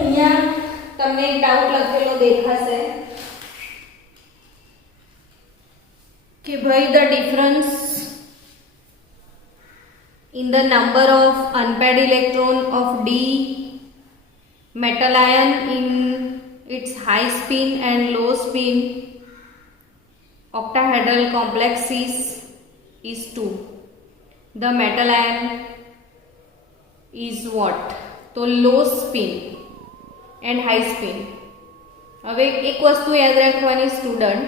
અહીંયા તમને એક ડાઉટ લખેલો દેખાશે કે ભાઈ the difference in the number of unpaired electron of D metal ion in its high spin and low spin octahedral complexes is 2. The metal ion is what? तो low spin and high spin. હવે એક વસ્તુ યાદ રાખવાની student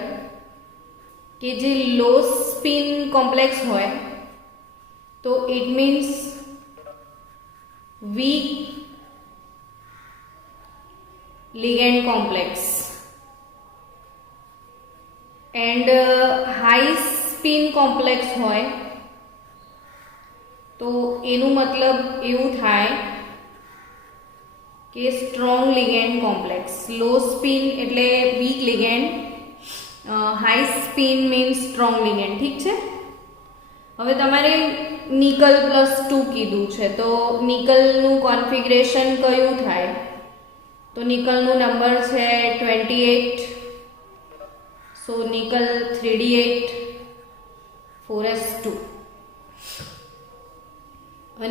કે જે લો spin complex હોય तो it means weak ligand complex and high spin complex होय तो एनु मतलब एवं थाय कि strong ligand complex. low spin એટલે weak ligand, high spin means strong ligand. ठीक છે. હવે તમારે નિકલ +2 કીધું છે તો નિકલનું કોન્ફિગરેશન કયું થાય? તો નિકલનું નંબર છે 28. સો nickel 3d8 4s2.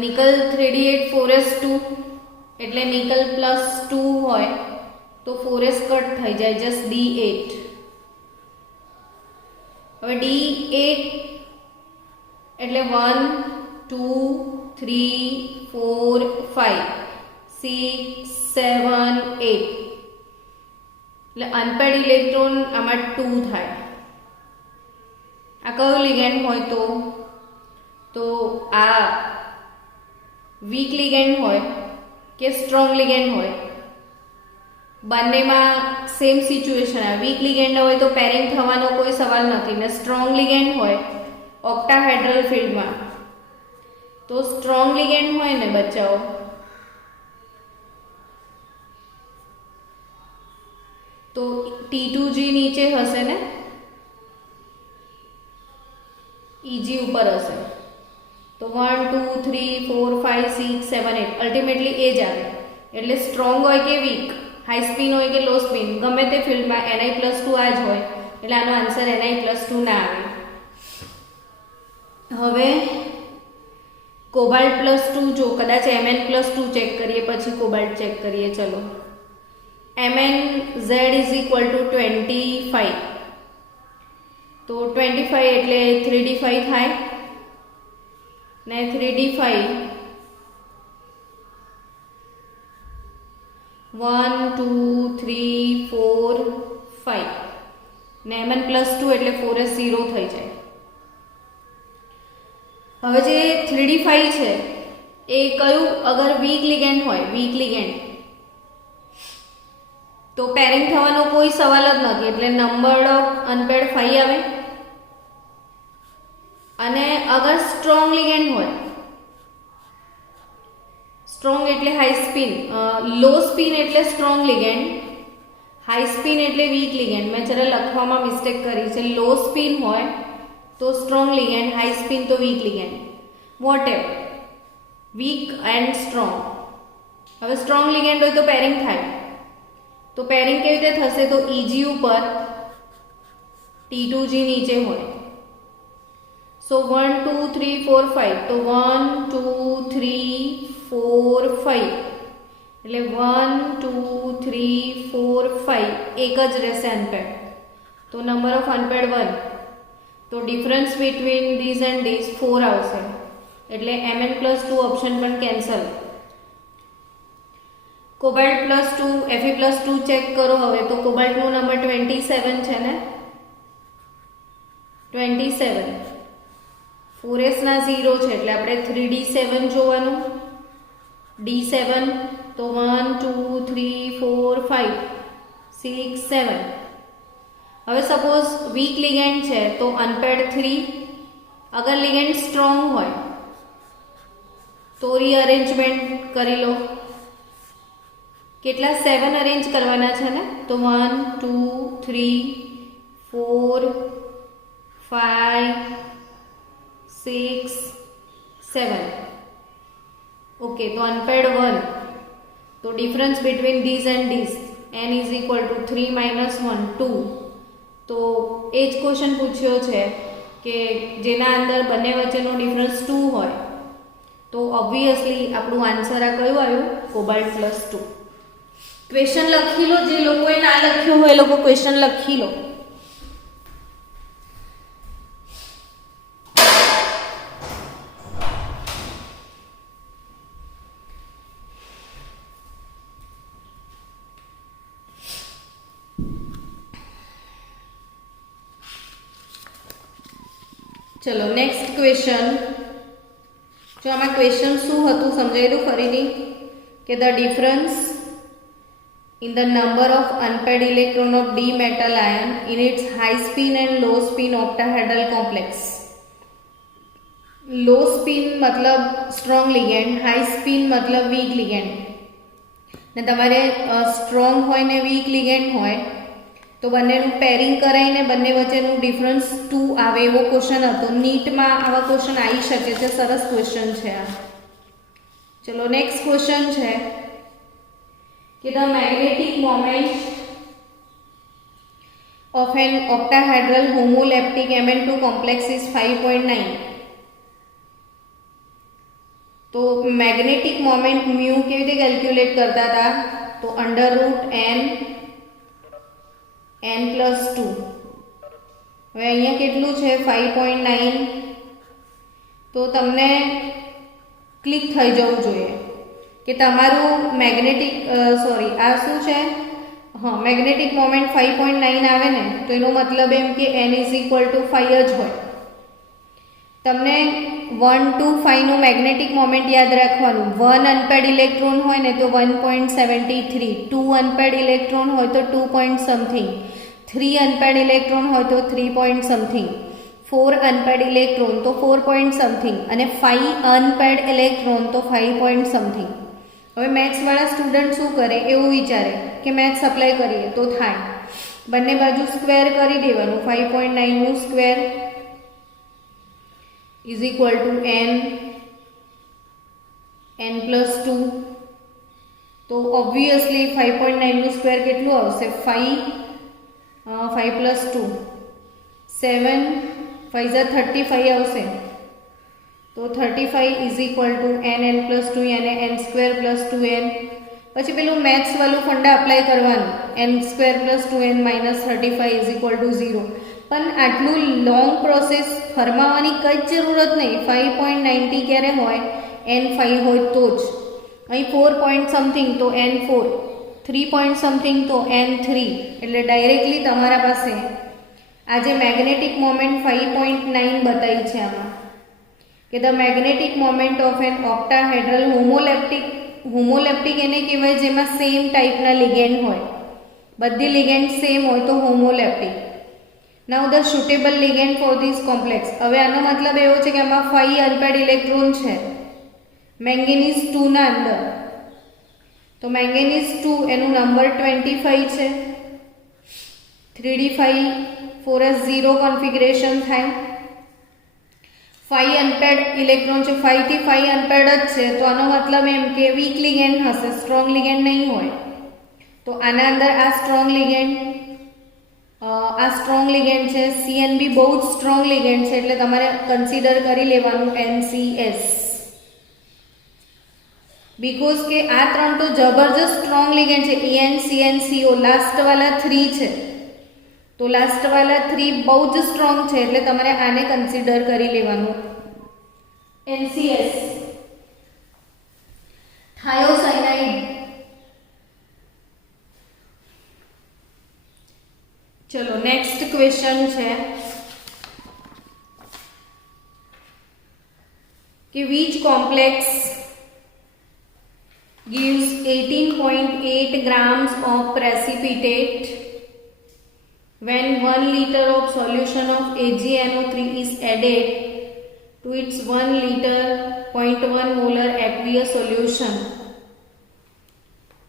Nickel 3d8 4s2 એટલે નિકલ +2 હોય તો 4s કટ થઈ જાય, જસ્ટ d8. હવે d8 એટલે 1 2 3 4 5 6 7 8 એટલે અનપેડ ઇલેક્ટ્રોન આમાં 2 થાય. આ કયો લિગેન્ડ હોય? તો આ વીક લિગેન્ડ હોય કે સ્ટ્રોંગ લિગેન્ડ હોય? બંનેમાં સેમ સિચ્યુએશન આવે. વીક લિગેન્ડ હોય તો પેરિંગ થવાનો કોઈ સવાલ નથી, ને સ્ટ્રોંગ લિગેન્ડ હોય ઓક્ટાહેડ્રલ ફિલ્ડમાં તો સ્ટ્રોંગ લિગેન્ડ હોય ને બચ્ચાઓ તો T2G નીચે હશે ને, EG ઉપર હશે. તો 1 2 3 4 5 6 7 8 અલ્ટિમેટલી એ જ આવે. એટલે સ્ટ્રોંગ હોય કે વીક, હાઈ સ્પિન હોય કે લો સ્પિન, ગમે તે ફિલ્ડમાં Ni+2 આ જ હોય. એટલે આનો આન્સર Ni+2 ના આવે. હવે કોબાલ્ટ +2 જો કદાચ Mn+2 ચેક કરીએ પછી કોબાલ્ટ ચેક કરીએ. ચલો MnZ = 25. તો 25 એટલે 3d5 થાય ને 3d5 1 2 3 4 5 ને Mn+2 એટલે 4s0 થઈ જાય. હવે જે 3d5 છે એ કયું? અગર વીક લિગેન્ડ હોય, વીક લિગેન્ડ તો પેરિંગ થવાનો કોઈ સવાલ જ નથી, એટલે નંબર ઓફ અનપેડ 5 આવે. અને અગર સ્ટ્રોંગ લિગેન્ડ હોય, સ્ટ્રોંગ એટલે હાઈ સ્પિન, લો સ્પિન એટલે સ્ટ્રોંગ લિગેન્ડ, હાઈ સ્પિન એટલે વીક લિગેન્ડ. મેં જરા લખવામાં મિસ્ટેક કરી છે. લો સ્પિન હોય તો સ્ટ્રોંગ લિગેન્ડ, હાઈ સ્પિન તો weak ligand, whatever, weak and strong. હવે સ્ટ્રોંગ લિગેન્ડ હોય તો પેરિંગ થાય. તો પેરિંગ કેવી રીતે થશે? તો EG ઉપર T2G નીચે હોય. સો 1 2 3 4 5 તો 1 2 3 4 5 એટલે 1 2 3 4 5 એક જ રહેશે અનપેડ. તો નંબર ઓફ અનપેડ 1. તો difference between these and these 4 આવશે. એટલે Mn+2 ઓપ્શન પણ કેન્સલ. કોબાલ્ટ +2 Fe+2 ચેક કરો. હવે તો કોબાલ્ટનો નંબર 27 છે ને, 27. 4s ના 0 છે એટલે આપણે 3d7 જોવાનું. d7 તો 1 2 3 4 5 6 7. હવે સપોઝ વીક લિગેન્ડ છે તો અનપેડ 3. અગર લિગેન્ડ સ્ટ્રોંગ હોય તો રીઅરેન્જમેન્ટ કરી લો. કેટલા 7 અરેન્જ કરવાના છે ને, તો 1 2 3 4 5 6 7. ઓકે, તો અનપેડ 1 તો difference between this and this n is equal to 3 - 1 2. તો એ જ ક્વેશ્ચન પૂછ્યો છે કે જેના અંદર બંને વચ્ચેનો ડિફરન્સ 2 હોય, તો ઓબ્વિયસલી આપણું આન્સર આ કયું આવ્યું? Cobalt plus 2. ક્વેશ્ચન લખી લો, જે લોકોએ ના લખ્યું હોય એ લોકો ક્વેશ્ચન લખી લો. ચલો નેક્સ્ટ ક્વેશ્ચન. જો આમાં ક્વેશ્ચન શું હતું સમજાવી દઉં ફરીથી, કે the difference in the number of unpaired electron of d metal ion in its high spin and low spin octahedral complex. low spin मतलब strong ligand, high spin मतलब weak ligand. ને તમારે સ્ટ્રોંગ હોય ને વીક લિગેન્ડ હોય તો બંનેનું pairing કરાવીને બંને વચ્ચેનું ડિફરન્સ 2 આવે એવો ક્વેશ્ચન હતો. નીટમાં આવા ક્વેશ્ચન આવી શકે છે. સરસ ક્વેશ્ચન છે આ. ચલો નેક્સ્ટ ક્વેશ્ચન છે कि the magnetic moment of an octahedral homoleptic Mn2 complex is 5.9. तो मैग्नेटिक मोमेंट म्यू केवी रीते कैलक्युलेट करता था? तो √n+2. હવે અહીંયા કેટલું છે? 5.9. તો તમને ક્લિક થઈ જવું જોઈએ કે તમારું મેગ્નેટિક આ શું છે? હા, મેગ્નેટિક મોમેન્ટ 5.9 આવે ને તો એનો મતલબ એમ કે n = 5 જ હોય. તમને 1 to 5 નું મેગ્નેટિક મોમેન્ટ યાદ રાખવાનું. 1 અનપેડ ઇલેક્ટ્રોન હોય ને તો 1.73, 2 અનપેડ ઇલેક્ટ્રોન હોય તો 2 પોઈન્ટ સમથિંગ, 3 અનપેડ ઇલેક્ટ્રોન હોય તો 3 પોઈન્ટ સમથિંગ, 4 અનપેડ ઇલેક્ટ્રોન તો 4 પોઈન્ટ સમથિંગ અને 5 અનપેડ ઇલેક્ટ્રોન તો 5 પોઈન્ટ સમથિંગ. હવે મેથ્સવાળા સ્ટુડન્ટ શું કરે? એવું વિચારે કે મેથ્સ અપ્લાય કરીએ તો થાય. બંને બાજુ સ્ક્વેર કરી દેવાનું. 5.9 નું square is equal to n+2. તો ઓબ્વિયસલી 5.9 નું સ્ક્વેર કેટલું આવશે? 5 + 2 7 5 = 35 આવશે. તો 35 ઇઝ ઇક્વલ ટુ nn+2 અને n² + 2n. પછી પેલું મેથ્સ વાળું ફંડા અપ્લાય કરવાનું. n² + 2n - 35 is equal to 0. પણ આટલું લોંગ પ્રોસેસ ફરમાવવાની કંઈ જ જરૂરત નહીં. 5.90 ક્યારે હોય? n5 હોય તો જ. અહીં 4 પોઈન્ટ સમથિંગ તો n4, 3 પોઈન્ટ સમથિંગ તો n3. એટલે ડાયરેક્ટલી તમારા પાસે આ જે મેગ્નેટિક મોમેન્ટ 5.9 બતાવી છે આમાં, કે the magnetic moment of an octahedral homoleptic એને કહેવાય જેમાં સેમ ટાઈપના લિગેન્ડ હોય. બધી લિગેન્ડ સેમ હોય તો homoleptic. Now the suitable ligand for this complex. હવે આનો મતલબ એવો છે કે આમાં 5 અનપેડ ઇલેક્ટ્રોન છે મેંગેનીઝ 2 ના અંદર. તો મેંગેનીઝ 2 એનું નંબર 25 છે. 3d5 4s0 કોન્ફિગરેશન થાય. 5 અનપેડ ઇલેક્ટ્રોન છે, 5 થી 5 અનપેડ જ છે. તો આનો મતલબ એમ કે વીક લિગેન્ડ હશે, સ્ટ્રોંગ લિગેન્ડ નહીં હોય. તો આના અંદર આ સ્ટ્રોંગ લિગેન્ડ છે. CNB બહુ જ સ્ટ્રોંગ લિગેન્ડ છે એટલે તમારે કન્સિડર કરી લેવાનું NCS. બીકોઝ કે આ ત્રણ તો જબરજસ્ત સ્ટ્રોંગ લિગેન્ડ છે. EN CN CO લાસ્ટ વાળા 3 છે. તો લાસ્ટ વાળા 3 બહુ જ સ્ટ્રોંગ છે એટલે તમારે આને કન્સિડર કરી લેવાનું NCS. થાયોસાયનાઇડ. ચલો નેક્સ્ટ ક્વેશ્ચન છે કે which complex gives 18.8 grams of precipitate when 1 liter of solution of AgNO3 is added to its 1 liter 0.1 molar aqueous solution.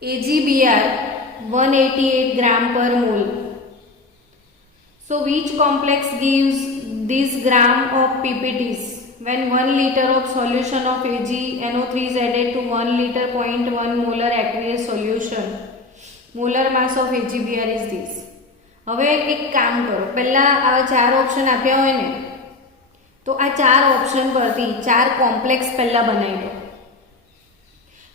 AgBr 188 gram per mole. So which complex gives this gram of PPTs? when 1 liter of solution of AgNO3 is added to 1 liter 0.1 molar aqueous solution, molar mass of AgBr is this. હવે એક કામ કરો, પહેલા આવા ચાર option આપ્યા હોય ને તો આ ચાર ઓપ્શન પરથી ચાર કોમ્પ્લેક્સ પહેલા બનાવી દો.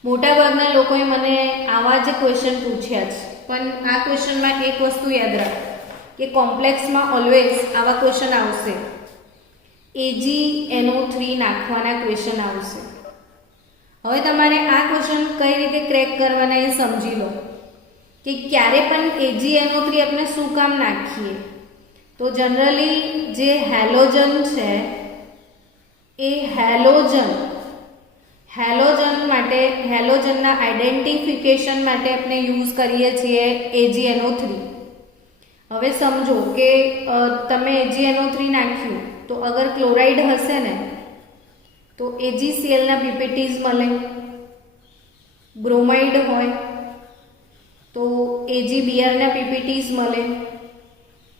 મોટાભાગના લોકોએ મને આવા જ ક્વેશ્ચન પૂછ્યા છે, પણ આ ક્વેશ્ચનમાં એક વસ્તુ યાદ રાખ કે કોમ્પ્લેક્સમાં ઓલવેઝ આવા ક્વેશ્ચન આવશે. AgNO3 નાખવાના ક્વેશ્ચન આવશે. હવે તમારે આ ક્વેશ્ચન કઈ રીતે ક્રેક કરવાના એ સમજી લો કે ક્યારે પણ AgNO3 આપણે શું કામ નાખીએ. તો જનરલી જે હેલોજન છે એ હેલોજન માટે હેલોજનના આઈડેન્ટિફિકેશન માટે આપણે યુઝ કરીએ છીએ AgNO3. હવે સમજો કે તમે AgNO3 નાખ્યું તો અગર ક્લોરાઇડ હશે ને તો AgCl ના પીપીટીઝ મળે, બ્રોમાઇડ હોય તો AgBr ના પીપીટીઝ મળે,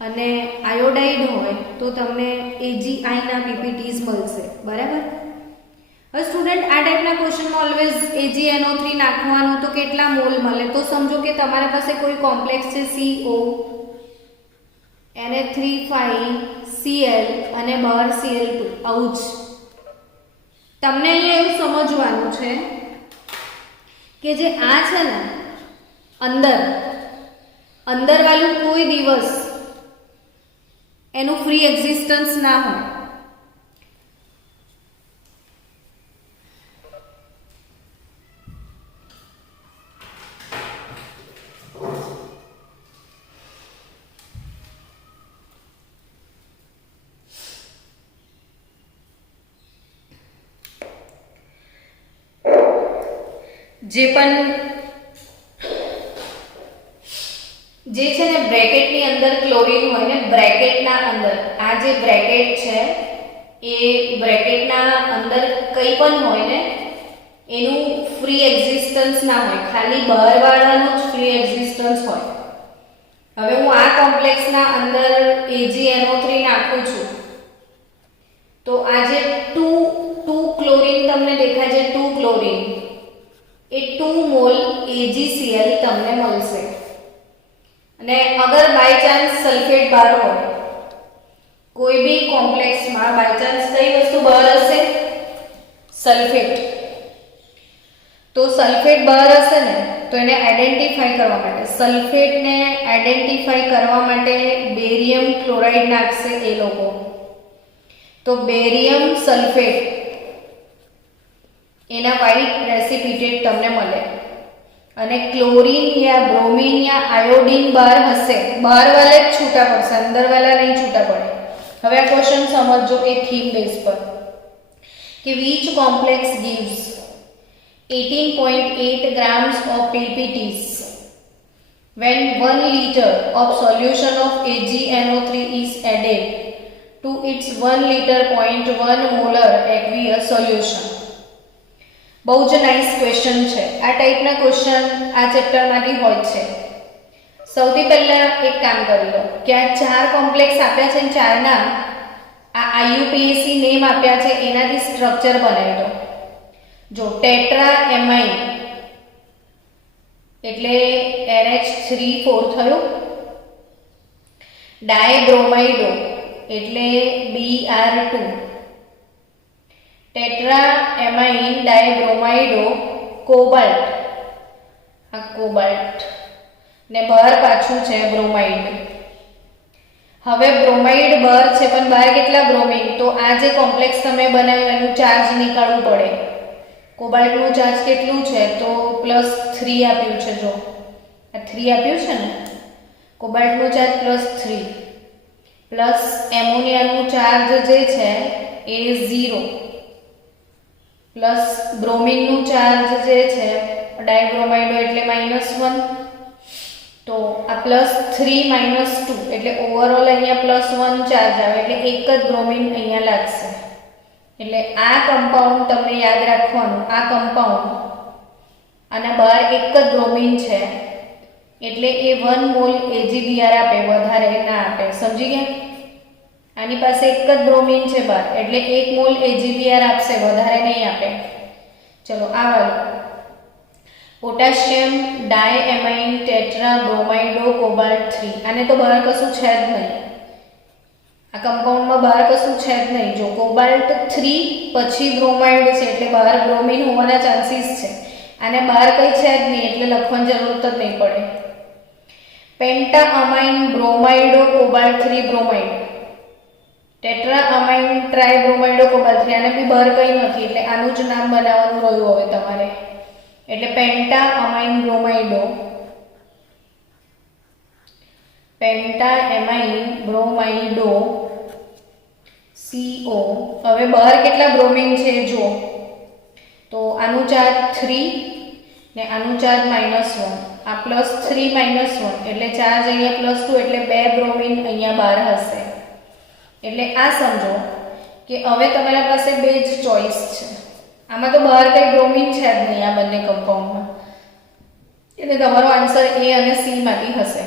અને આયોડાઇડ હોય તો તમને AgI ના પીપીટીઝ મળશે. બરાબર. હવે સ્ટુડન્ટ આ ટાઈપના ક્વેશ્ચનમાં ઓલવેઝ AgNO3 નાખવાનું તો કેટલા મોલ મળે તો સમજો કે તમારી પાસે કોઈ કોમ્પ્લેક્સ છે CO Na3,5Cl અને બહાર Cl2. આવું જ તમને અહીંયા એવું સમજવાનું છે કે જે આ છે ને અંદર વાળું કોઈ દિવસ એનું ફ્રી એક્ઝિસ્ટન્સ ના હોય. જે છે ને બ્રેકેટની અંદર ક્લોરીન હોય ને, બ્રેકેટના અંદર આ જે બ્રેકેટ છે એ બ્રેકેટના અંદર કંઈ પણ હોય ને એનું ફ્રી એક્ઝિસ્ટન્સ ના હોય, ખાલી બહારવાળાનું જ ફ્રી એક્ઝિસ્ટન્સ હોય. હવે હું આ કોમ્પ્લેક્સના અંદર AgNO3 નાખું છું તો આ જે 2 ક્લોરીન તમને દેખાય છે, 2 ક્લોરીન એ 2 મોલ AgCl તમને મળશે. અને અગર બાય ચાન્સ સલ્ફેટ બહાર હોય, કોઈ બી કોમ્પ્લેક્સમાં બાય ચાન્સ કઈ વસ્તુ બહાર હશે? સલ્ફેટ. તો સલ્ફેટ બહાર હશે ને તો એને આઈડેન્ટિફાઈ કરવા માટે, સલ્ફેટને આઈડેન્ટિફાઈ કરવા માટે બેરિયમ ક્લોરાઇડ નાખશે એ લોકો. તો બેરિયમ સલ્ફેટ એના વ્હાઇટ પ્રેસિપિટેટ તમને મળે. અને ક્લોરીન યા બ્રોમિન યા આયોડીન બહાર હશે, બહાર વાળા જ છૂટા પડશે, અંદર વાળા નહીં છૂટા પડે. હવે આ ક્વેશ્ચન સમજો એ થીમ બેઝ પર કે which complex gives 18.8 grams of PPTs when 1 liter of solution of AgNO3 is added to its 1 liter 0.1 molar aqueous solution. બહુ જ નાઇસ ક્વેશ્ચન છે. આ ટાઈપના ક્વેશ્ચન આ ચેપ્ટરમાંથી હોય છે. સૌથી પહેલા એક કામ કરી લો કે આ ચાર કોમ્પ્લેક્સ આપ્યા છે, ચારના આ IUPAC નેમ આપ્યા છે એનાથી સ્ટ્રક્ચર બનાવી દો. જો ટેટ્રા એમાઇન એટલે NH3 થયું, ડાયબ્રોમાઇડો એટલે Br2, ટેટ્રા એમાઇન ડાયબ્રોમાઇડો કોબાલ્ટ, આ કોબાલ્ટ ને બહાર પાછું છે બ્રોમાઇડ. હવે બ્રોમાઇડ બહાર છે પણ બહાર કેટલા બ્રોમિન, તો આ જે કોમ્પ્લેક્સ તમે બનાવ્યું એનું ચાર્જ નીકાળવું પડે. કોબાલ્ટનું ચાર્જ કેટલું છે તો +3 આપ્યું છે. જો આ 3 આપ્યું છે ને, કોબાલ્ટનું ચાર્જ +3 પ્લસ એમોનિયાનું ચાર્જ જે છે એ 0 પ્લસ બ્રોમિનનું ચાર્જ જે છે ડાયબ્રોમાઇડો એટલે -1. તો આ +3 -2 એટલે ઓવરઓલ અહીંયા +1 ચાર્જ આવે એટલે એક જ બ્રોમિન અહીંયા લાગશે. એટલે આ કમ્પાઉન્ડ તમને યાદ રાખવાનું, આ કમ્પાઉન્ડ અને બહાર એક જ બ્રોમિન છે એટલે એ 1 મોલ AgBr આપે, વધારે ના આપે. સમજી ગયા? આની પાસે એક જ બ્રોમિન છે બાર, એટલે 1 મોલ AgBr આપશે, વધારે નહીં આપે. ચલો આ વાળું પોટેશિયમ ડાયએમાઇન ટેટ્રા બ્રોમાઇડો કોબાલ્ટ 3. આને તો બહાર કશું છે જ નહીં, આ કમ્પાઉન્ડમાં બહાર કશું છે જ નહીં. જો કોબાલ્ટ 3 પછી બ્રોમાઇડ છે એટલે બહાર બ્રોમિન હોવાના ચાન્સીસ છે. આને બહાર કંઈ છે જ નહીં એટલે લખવાની જરૂરત જ નહીં પડે. પેન્ટાઅમાઇન બ્રોમાઇડો કોબાલ્ટ 3 બ્રોમાઇડ, ટેટ્રાઅમાઇન ટ્રાઇબ્રોમાઇડો કોબાલ્ટ 3, આને બી બહાર કંઈ નથી એટલે આનું જ નામ બનાવવાનું રહ્યું હવે તમારે. એટલે પેન્ટાઅમાઇન બ્રોમાઇડો, પેન્ટાએમાઇન બ્રોમાઇડો CO. હવે બહાર કેટલા બ્રોમિન છે જો, તો આનું ચાર્જ 3 ને આનું ચાર્જ -1, આ +3 -1 એટલે ચાર્જ અહીંયા +2 એટલે 2 બ્રોમિન અહીંયા બહાર હશે. એટલે આ સમજો કે હવે તમારા પાસે બે જ ચોઈસ છે. આમાં તો બહાર કંઈ બ્રોમિન છે જ નહીં આ બંને કમ્પાઉન્ડમાં, એટલે તમારો આન્સર A અને C માંથી હશે.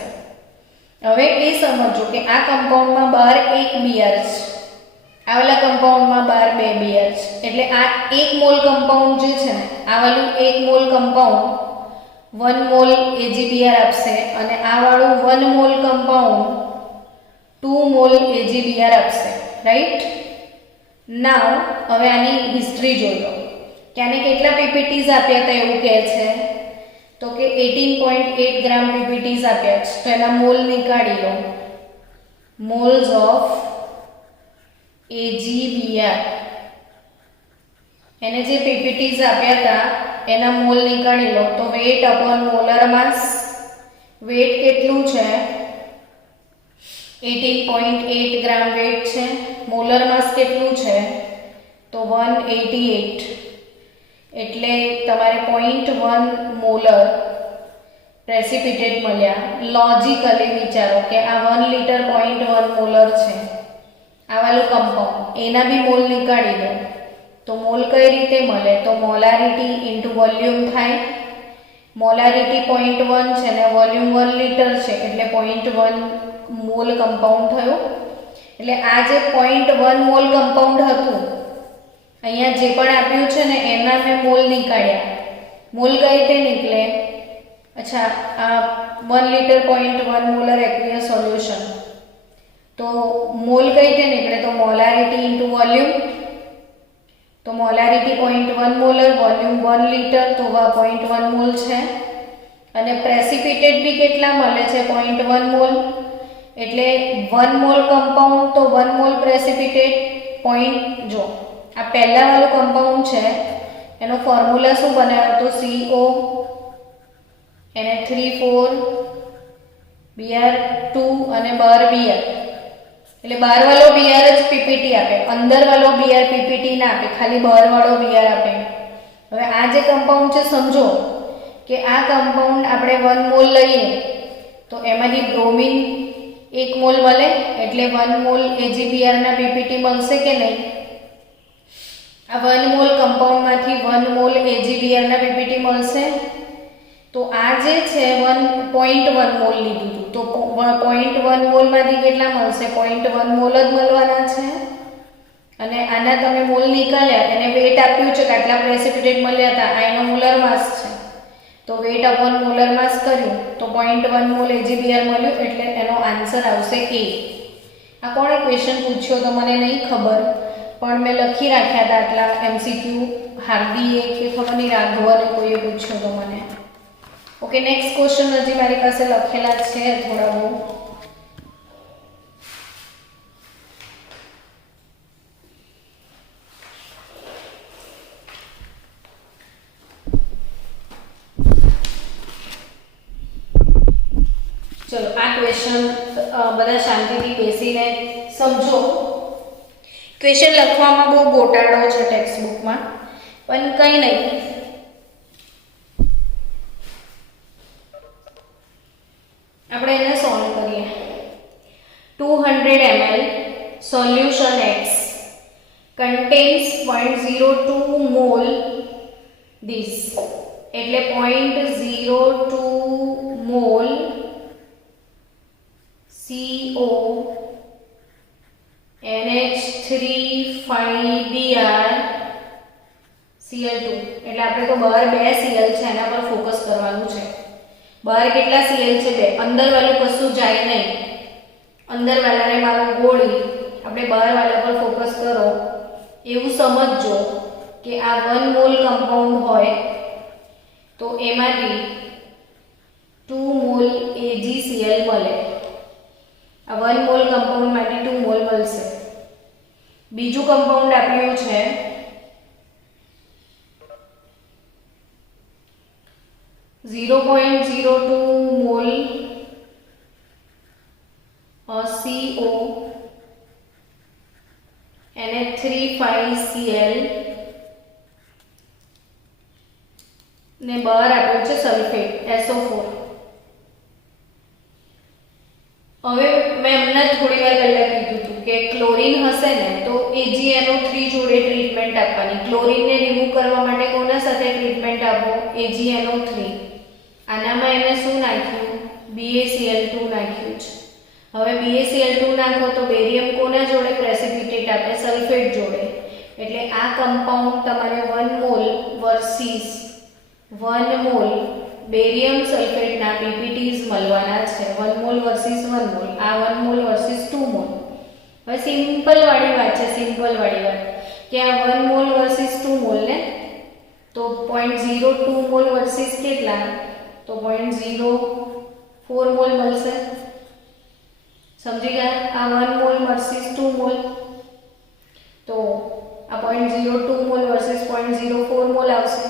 હવે એ સમજો કે આ કમ્પાઉન્ડમાં બહાર 1 Br છે, આ વાળા કમ્પાઉન્ડમાં બહાર 2 Br છે. એટલે આ 1 મોલ કમ્પાઉન્ડ જે છે ને, આ વાળું 1 મોલ કમ્પાઉન્ડ 1 મોલ AgBr આપશે, અને આ વાળું 1 મોલ કમ્પાઉન્ડ 2 મોલ AgBr આપશે. રાઈટ? નાઉ હવે આની હિસ્ટ્રી જોઈ લો કે આને કેટલા પીપીટીઝ આપ્યા હતા એવું કહે છે, તો કે 18.8 ગ્રામ પીપીટીઝ આપ્યા છે. તો એના મોલ નીકાળી લો, મોલ્સ ઓફ AgBr. એને જે પીપીટીઝ આપ્યા હતા એના મોલ નીકાળી લો, તો વેટ અપોન મોલર માસ, વેટ કેટલું છે 18.8 ગ્રામ વેટ છે, મોલર માસ કેટલું છે તો 188, એટલે તમારે 0.1 મોલર પ્રેસિપિટેટ મળ્યા. લોજિકલી વિચારો કે આ 1 લિટર 0.1 મોલર છે, આ વાળું કમ્પાઉન્ડ, એના બી મોલ નીકાળી દો તો મોલ કઈ રીતે મળે, તો મોલારિટી ઇન્ટુ વોલ્યુમ થાય. મોલારિટી 0.1 છે ને વોલ્યુમ 1 લિટર છે એટલે 0.1 મોલ કમ્પાઉન્ડ થયું. એટલે આ જે 0.1 મોલ કમ્પાઉન્ડ હતું અહીંયા જે પણ આપ્યું છે ને એના મેં મોલ નીકાળ્યા. મોલ કઈ રીતે નીકળે, અચ્છા આ 1 લિટર 0.1 મોલર એક્વિયસ સોલ્યુશન, તો મોલ કઈ રીતે નીકળે, તો મોલારિટી ઇન્ટુ વોલ્યુમ, તો મોલારિટી 0.1 મોલર, વોલ્યુમ 1 લિટર, તો 0.1 મોલ છે. અને પ્રેસિપિટેટ બી કેટલા મળે છે 0.1 મોલ, એટલે 1 મોલ કમ્પાઉન્ડ તો 1 મોલ પ્રેસિપિટેટ. જો આ પહેલા વાળું કમ્પાઉન્ડ છે એનો ફોર્મ્યુલા શું બનાવ્યો, તો CO Na3 4 Br2 અને બાર Br, એટલે બહાર વાળો Br જ પીપીટી આપે, અંદર વાળો Br પીપીટી ના આપે, ખાલી બહાર વાળો Br આપે. હવે આ જે કમ્પાઉન્ડ છે સમજો કે આ કમ્પાઉન્ડ આપણે 1 મોલ લઈએ તો એમાંથી બ્રોમિન 1 મોલ મળે, એટલે 1 મોલ AgBr ના પીપીટી મળશે કે નહીં. આ 1 મોલ કમ્પાઉન્ડમાંથી 1 મોલ AgBr ના પીપીટી મળશે. તો આ જે છે 1.1 મોલ લીધું હતું, તો 0.1 મોલમાંથી કેટલા મળશે, 0.1 મોલ જ મળવાના છે. અને આના તમે મોલ નીકાળ્યા, એને વેટ આપ્યું છે કે આટલા પ્રેસિપિટેટ મળ્યા હતા, આ એનો મોલર માસ છે, તો વેટ અપોન મોલર માસ કર્યું તો 0.1 મોલ AgBr મળ્યું, એટલે એનો આન્સર આવશે A. આ કોણે ક્વેશ્ચન પૂછ્યો તો મને નહીં ખબર, પણ મેં લખી રાખ્યા હતા આટલા MCQ. હાર્દીએ કે ખબર નહીં રાઘવને કોઈએ પૂછ્યો તો મને. ઓકે, નેક્સ્ટ ક્વેશ્ચન હજી મારી પાસે લખેલા છે થોડા બહુ. ચલો આ ક્વેશ્ચન બધા શાંતિથી બેસીને સમજો. ક્વેશ્ચન લખવામાં બહુ ગોટાળો છે ટેક્સ્ટ બુકમાં, પણ કંઈ નહીં. આપણે એને સોલ્વ કરીએ. 200 ml solution X contains 0.02 mole this, એટલે 0.02 mole CO એટલે આપણે તો બહાર 2 Cl છે એના પર ફોકસ કરવાનું છે. બહાર કેટલા Cl છે? 2. અંદર વાળું કશું જાય નહીં. અંદર વાળાને મારો ગોળી આપણે બહાર વાળા પર ફોકસ કરો. એવું સમજજો કે આ 1 મોલ કમ્પાઉન્ડ હોય તો એમાંથી 2 મોલ AgCl મળે. આ 1 મોલ કમ્પાઉન્ડ માંથી 2 મોલ મળશે. બીજું કમ્પાઉન્ડ આપ્યું છે .02 મોલ CO NH3,5Cl ને બહાર આપ્યું છે સલ્ફેટ SO4. હવે મેં હમણાં થોડી વાર પહેલા કીધું હતું કે ક્લોરીન હશે ને તો AgNO3 જોડે ટ્રીટમેન્ટ આપવાની. ક્લોરીનને રિમૂવ કરવા માટે કોના સાથે ટ્રીટમેન્ટ આપો? AgNO3. આનામાં એને શું નાખ્યું? BaCl2 નાખ્યું છે. હવે BaCl2 નાખો તો બેરિયમ કોના જોડે પ્રેસિપિટેટ આપે? સલ્ફેટ જોડે. એટલે આ કમ્પાઉન્ડ તમારે 1 મોલ વર્સિસ 1 મોલ બેરિયમ સલ્ફેટના PPTs મળવાના છે. 1 મોલ વર્સિસ 1 મોલ. આ 1 મોલ વર્સિસ 2 મોલ. હવે સિમ્પલ વાળી વાત છે, સિમ્પલ વાળી વાત કે આ 1 મોલ વર્સિસ 2 મોલ ને તો 0.02 મોલ વર્સિસ કેટલા? તો 0.04 મોલ મળશે. સમજી ગયા? આ 1 મોલ વર્સિસ 2 મોલ તો આ 0.02 મોલ વર્સિસ 0.04 મોલ આવશે.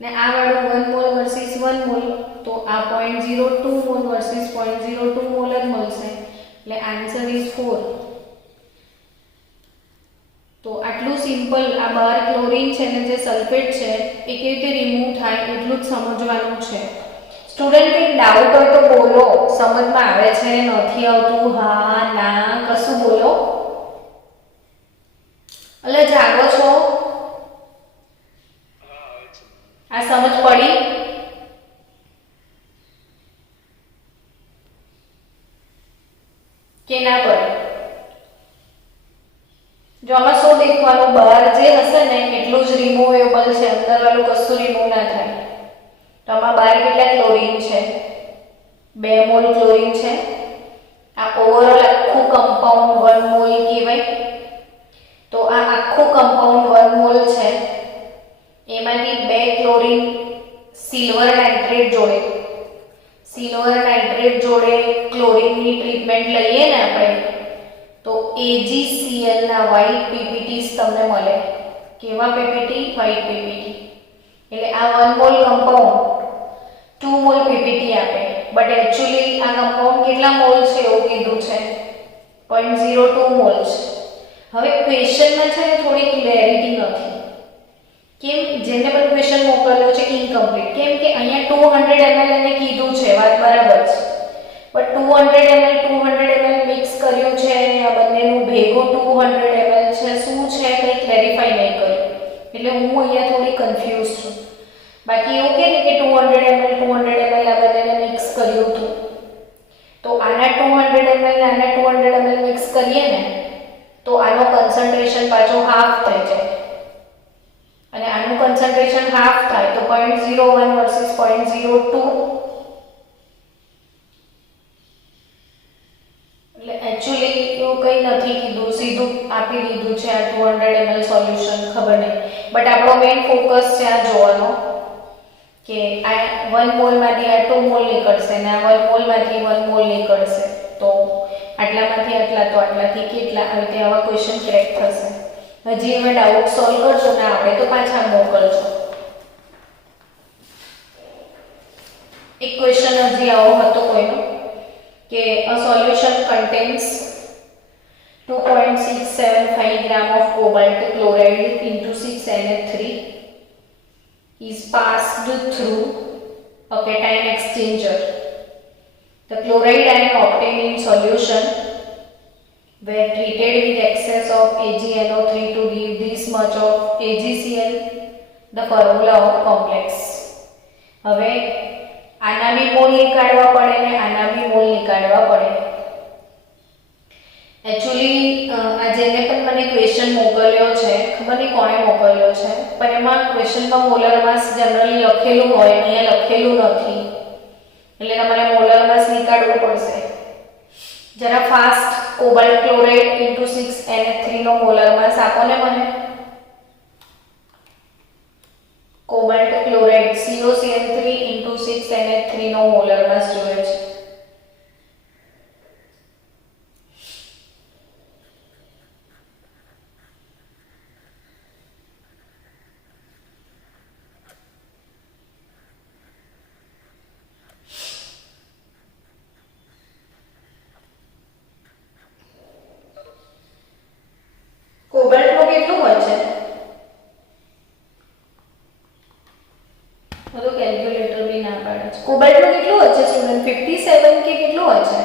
ને આ વાળું 1 મોલ વર્સિસ 1 મોલ તો આ 0.02 મોલ વર્સિસ 0.02 મોલ જ મળશે. એટલે આન્સર ઇઝ 4. તો આટલું સિમ્પલ. આ બહાર ક્લોરીન છે ને જે સલ્ફેટ છે એ કેવી રીતે રિમૂવ થાય એટલું જ સમજવાનું છે. સ્ટુડન્ટ કંઈ ડાઉટ હોય તો બોલો. સમજમાં આવે છે? નથી આવતું? હા, ના, કશું બોલો. એટલે જાગો છો? આ સમજ પડી? કે ના પડી? જો આમાં શું દેખવાનું? બહાર જે હશે ને એટલું જ રિમૂવેબલ છે. અંદર વાળું કશું રિમૂવ ના થાય. તો આમાં બહાર કેટલા ક્લોરીન છે? 2 મોલ ક્લોરીન છે. આ ઓવરઓલ આખું કમ્પાઉન્ડ 1 મોલ કહેવાય. તો આ આખું કમ્પાઉન્ડ 1 મોલ છે. એમાંથી 2 ક્લોરીન સિલ્વર નાઇટ્રેટ જોડે ક્લોરીનની ટ્રીટમેન્ટ લઈએ ને આપણે તો AgCl ના વ્હાઇટ PPTs તમને મળે. કેવા PPT? White PPT. એટલે આ 1 મોલ કમ્પાઉન્ડ 2 મોલ PPT આપે. બટ એક્ચ્યુઅલી આ કમ્પાઉન્ડ કેટલા મોલ છે એવું કીધું છે? 0.02 મોલ છે. હવે ક્વેશ્ચનમાં છે ને થોડી ક્લેરિટી નથી. કેમ? જેને પણ ક્વેશ્ચન મોકલ્યો છે ઇનકમ્પ્લીટ. કેમ કે અહીંયા 200 ml એને કીધું છે, વાત બરાબર છે. બટ 200 ml 200 ml મિક્સ કર્યું છે અને આ બંનેનું ભેગું 200 ml છે. શું છે કંઈ ક્લેરિફાઈ નહીં કર્યું. એટલે હું અહીંયા થોડી કન્ફ્યુઝ છું. બાકી એવું કે ને કે 200 ml આ બંનેને મિક્સ કર્યું હતું તો આના 200 ml અને આના 200 ml મિક્સ કરીએ ને તો આનો કન્સન્ટ્રેશન પાછો હાફ થઈ જાય. અને આનું કન્સન્ટ્રેશન હાફ થાય તો 0.01 વર્સિસ 0.02. એટલે એક્ચ્યુઅલી એવું કંઈ નથી કીધું, સીધું આપી દીધું છે આ 200 ml સોલ્યુશન. ખબર નહીં. બટ આપણો મેઇન ફોકસ છે આ જોવાનો કે આ 1 મોલમાંથી આ 2 મોલ નીકળશે ને આ 1 મોલમાંથી 1 મોલ નીકળશે. તો આટલામાંથી આટલા તો આટલાથી કેટલા? આવી રીતે આવા ક્વેશ્ચન ક્રેક થશે. હજી એમાં ડાઉટ સોલ્વ કરશો ને આપણે તો પાછા મોકલજો. એક ક્વેશ્ચન હજી આવો હતો કોઈનો કે a solution contains 2.675 gram of cobalt chloride into 6NH3 is passed through a cation exchanger. The chloride ion obtained in solution were treated with excess of AgNO3 to give this much of AgCl, the formula of complex. હવે આના B mall નીકાળવા પડે ને આના B mall નીકાળવા પડે. Actually આ જેને પણ મને ક્વેશ્ચન મોકલ્યો છે, ખબર નહીં કોણે મોકલ્યો છે, પણ એમાં ક્વેશ્ચનમાં મોલર માસ જનરલી લખેલું હોય, અહીંયા લખેલું નથી, એટલે તમારે મોલર માસ નીકાળવું પડશે. જરા ફાસ્ટ કોબાલ્ટ ક્લોરાઇડ * 6Na3 નો મોલર માસ આપો ને મને. કોબાલ્ટ ક્લોરાઇડ COCl3 * 6Na3 નો મોલર માસ જોઈએ છે. કોબાલ્ટનું કેટલું હોય છે? તો કેલ્ક્યુલેટર બી ના પાડે છે. કોબાલ્ટનું કેટલું હોય છે સ્ટુડન્ટ? 57 કે કેટલું હોય છે?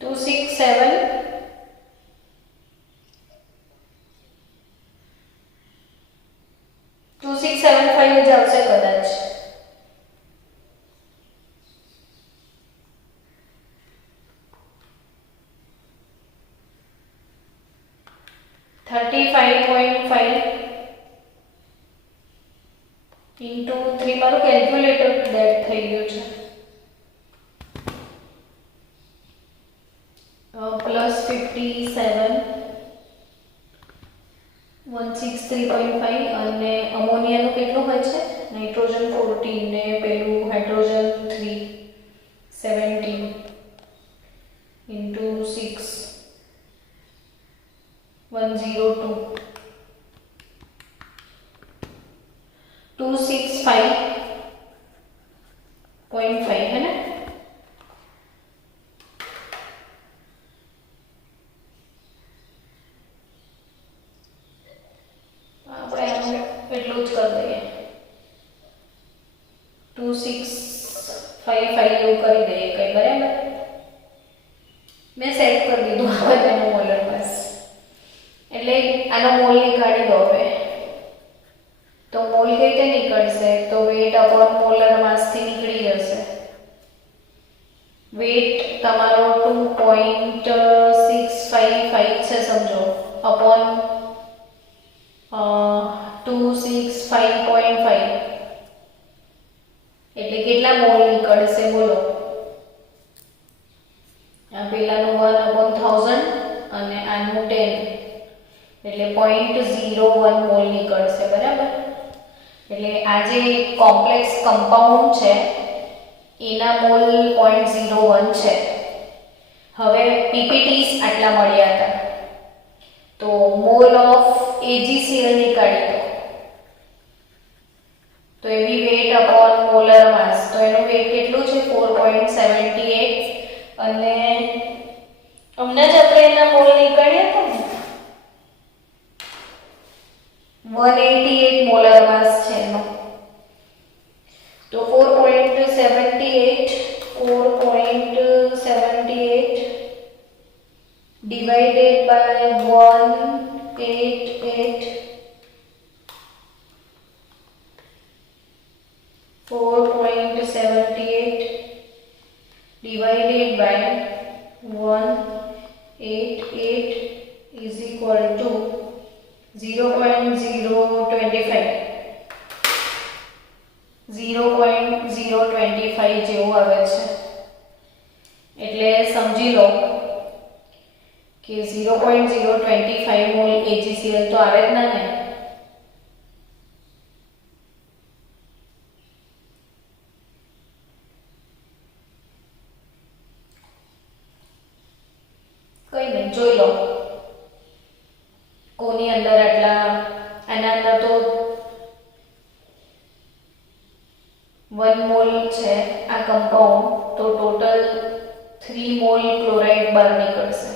ટુ સિક્સ સેવન 2675 જ આવશે કદાચ. into 3 મારું કેલ્ક્યુલેટર ડેડ થઈ ગયું છે. પ્લસ 57 163.5 અને અમોનિયાનું કેટલું હોય છે? નાઇટ્રોજન 14 ને પેલું હાઇડ્રોજન 3 17 into 6 102 265.5 है ना. આપણે એટલું જ કરી દઈએ 2655 એવું કરી દઈએ કઈ. બરાબર, મેં સેટ કરી દીધું હવે તેનું મોલર માસ. એટલે આનો મોલ નીકાળી દો હવે. તો મોલ કઈ રીતે નીકળશે? તો વેટ અપોન મોલર માસ થી નીકળી જશે. વેટ તમારો 2.655 છે સમજો, અપોન 265.5 એટલે કેટલા મોલ નીકળશે બોલો? આ પેલાનું 1/1000 અને આનું 10 એટલે 0.01 મોલ નીકળશે. બરાબર, એટલે આ જે કોમ્પ્લેક્સ કમ્પાઉન્ડ છે એના મોલ 0.01 છે. હવે પીપીટીસ આટલા મળ્યા હતા, તો મોલ ઓફ AgCl નીકાળી દો. તો એવી વેટ અપોન મોલર માસ, તો એનું વેટ કેટલું છે? 4.78 અને હમણાં જ આપણે એના મોલ નીકાળ્યા હતા ને, 188 મોલર માસ છે એનો. તો 4.78 divided by 188 4.78 divided by 188 is equal to 0.025 જેવું આવે છે. એટલે સમજી લો કે 0.025 મોલ AgCl તો આવે જ ના ને. કઈ નહીં, જોઈ લો કોની અંદર આટલા. આના અંદર તો 1 મોલ છે આ કમ્પાઉન્ડ, તો ટોટલ 3 મોલ ક્લોરાઇડ બહાર નીકળશે.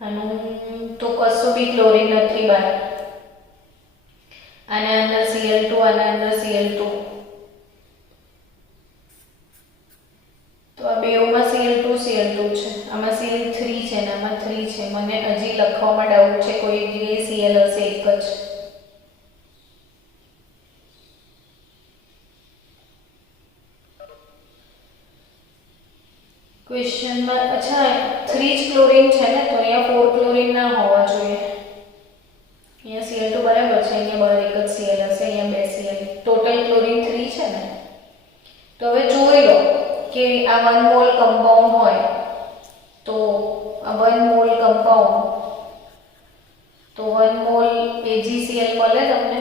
આનું તો કશું બી ક્લોરીન નથી બહાર. આના અંદર Cl2, આના અંદર Cl2. જ. ક્વેશ્ચનમાં અચ્છા 3 જ ક્લોરીન છે ને, તો અહીંયા 4 ક્લોરીન ના હોવા જોઈએ. અહીંયા Cl2 બરાબર છે, અહીંયા બહાર એક જ Cl હશે, અહીંયા 2 Cl. ટોટલ ક્લોરીન 3 છે ને. તો હવે જોઈ લો કે આ 1 મોલ કમ્પાઉન્ડ હોય તો આ 1 મોલ કમ્પાઉન્ડ, તો 1 મોલ AgCl મળે તમને.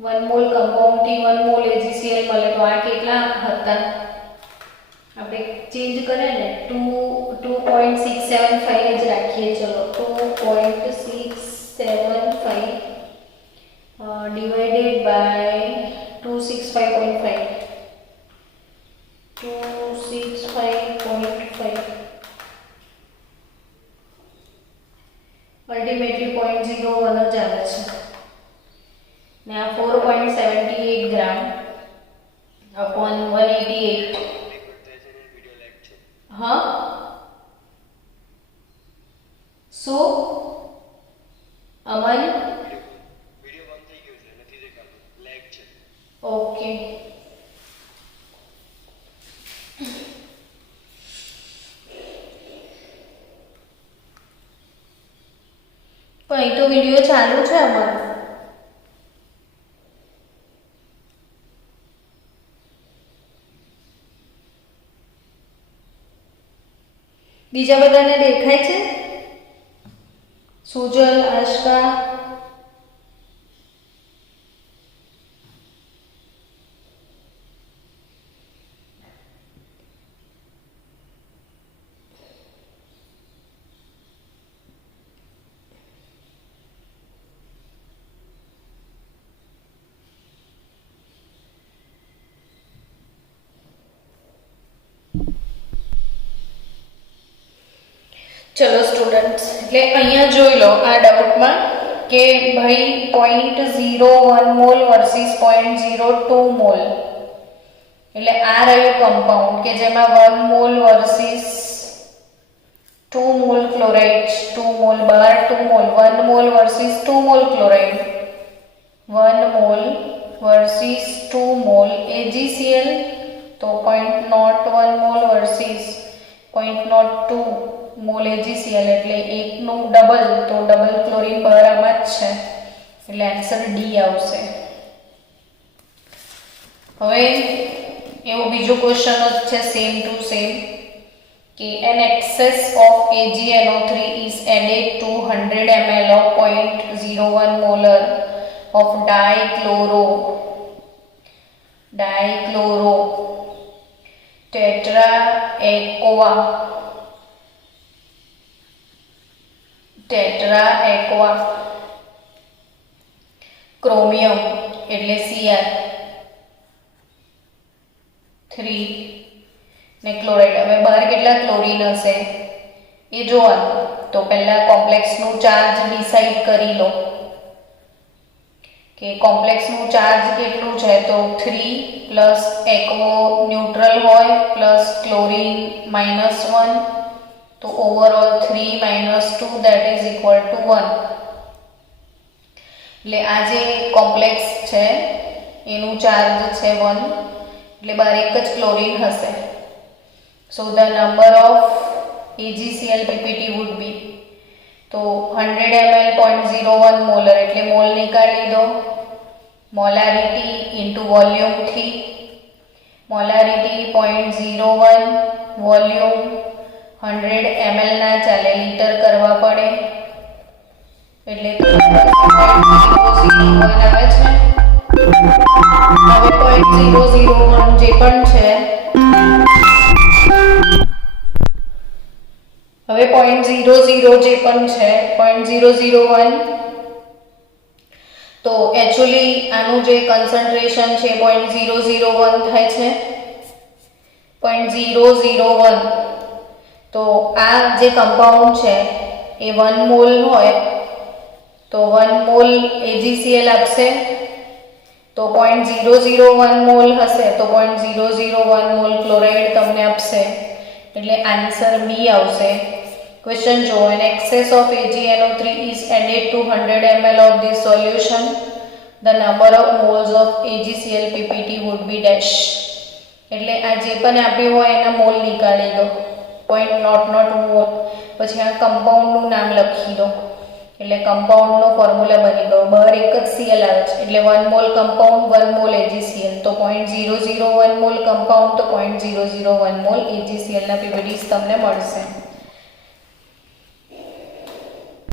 1 મોલ કમ્પાઉન્ડ થી 1 મોલ AgCl મળે, તો આ કેટલા હતા આપણે ચેન્જ કરે ને 2.675 જ રાખીએ. ચલો 2.675 divided by 265.5 અલ્ટિમેટલી 0.01 જ આવે છે ને આ 4.78 ગ્રામ upon 188. હા સો અમન વિડિયો બંધ થઈ ગયો છે, નથી દેખાતું, લેગ છે. ઓકે પણ એ તો વિડિયો ચાલુ છે અમન. બીજા બધાને દેખાય છે? સુજલ, આશકા, ચલો સ્ટુડન્ટ્સ, એટલે અહીંયા જોઈ લો આ ડાઉટમાં કે ભાઈ 0.01 મોલ વર્સિસ 0.02 મોલ, એટલે આ રહ્યું કમ્પાઉન્ડ કે જેમાં 1 mole versus 2 mall chloride, 2 mall બહાર 2 mall, 1 mole versus 2 mall chloride, 1 mole versus 2 mall AgCl, તો 0.01 મોલ વર્સિસ 0.02 મોલ AgCl, એટલે એકનું ડબલ, તો ડબલ ક્લોરીન બહારમાં જ છે, એટલે આન્સર ડી આવશે. હવે એવો બીજો ક્વેશ્ચન જ છે સેમ ટુ સેમ કે an excess of AgNO3 is added to 100 ml of 0.01 molar of dichloro tetraaqua chromium એટલે Cr3 ને ક્લોરાઇડ. હવે બહાર કેટલા ક્લોરીન હશે એ જોવાનું. તો પહેલા કોમ્પ્લેક્સનું ચાર્જ ડિસાઈડ કરી લો કે કોમ્પ્લેક્સનું ચાર્જ કેટલું છે, તો 3 પ્લસ એક્વો ન્યુટ્રલ હોય પ્લસ ક્લોરીન -1, તો overall 3 - 2 that is equal to 1. એટલે આ જે કોમ્પ્લેક્સ છે એનું ચાર્જ છે 1, એટલે બહાર એક જ ક્લોરીન હશે. So the number of AgCl ppt would be, તો 100 ml 0.01 મોલર એટલે મોલ નીકાળી દો, molarity into volume 3, molarity 0.01, volume 100 ml ના ચાલે, લીટર કરવા પડે, એટલે 0.001 આવે છે. હવે 0.001 જે પણ છે, હવે 0.00 જે પણ છે 0.001, તો એક્ચ્યુઅલી આનું જે કન્સન્ટ્રેશન છે 0.001 થાય છે 0.001. તો આ જે કમ્પાઉન્ડ છે એ 1 મોલ હોય તો 1 મોલ AgCl આપશે, તો 0.001 મોલ હશે તો 0.001 મોલ ક્લોરાઇડ તમને આપશે, એટલે આન્સર બી આવશે Question જો an excess of AgNO3 is added to 100 ml of this solution, the number of moles of AgCl PPT would be dash. એટલે આ જે પણ આપ્યું હોય એના મોલ નીકાળી દો, .0.0 મોલ, પછી આ કમ્પાઉન્ડનું નામ લખી દો, એટલે કમ્પાઉન્ડનો ફોર્મ્યુલા બની ગયો. બહાર એક જ Cl આવે છે એટલે 1 મોલ કમ્પાઉન્ડ 1 મોલ AgCl, તો 0.001 મોલ કમ્પાઉન્ડ તો 0.001 મોલ AgCl ના PPTs તમને મળશે.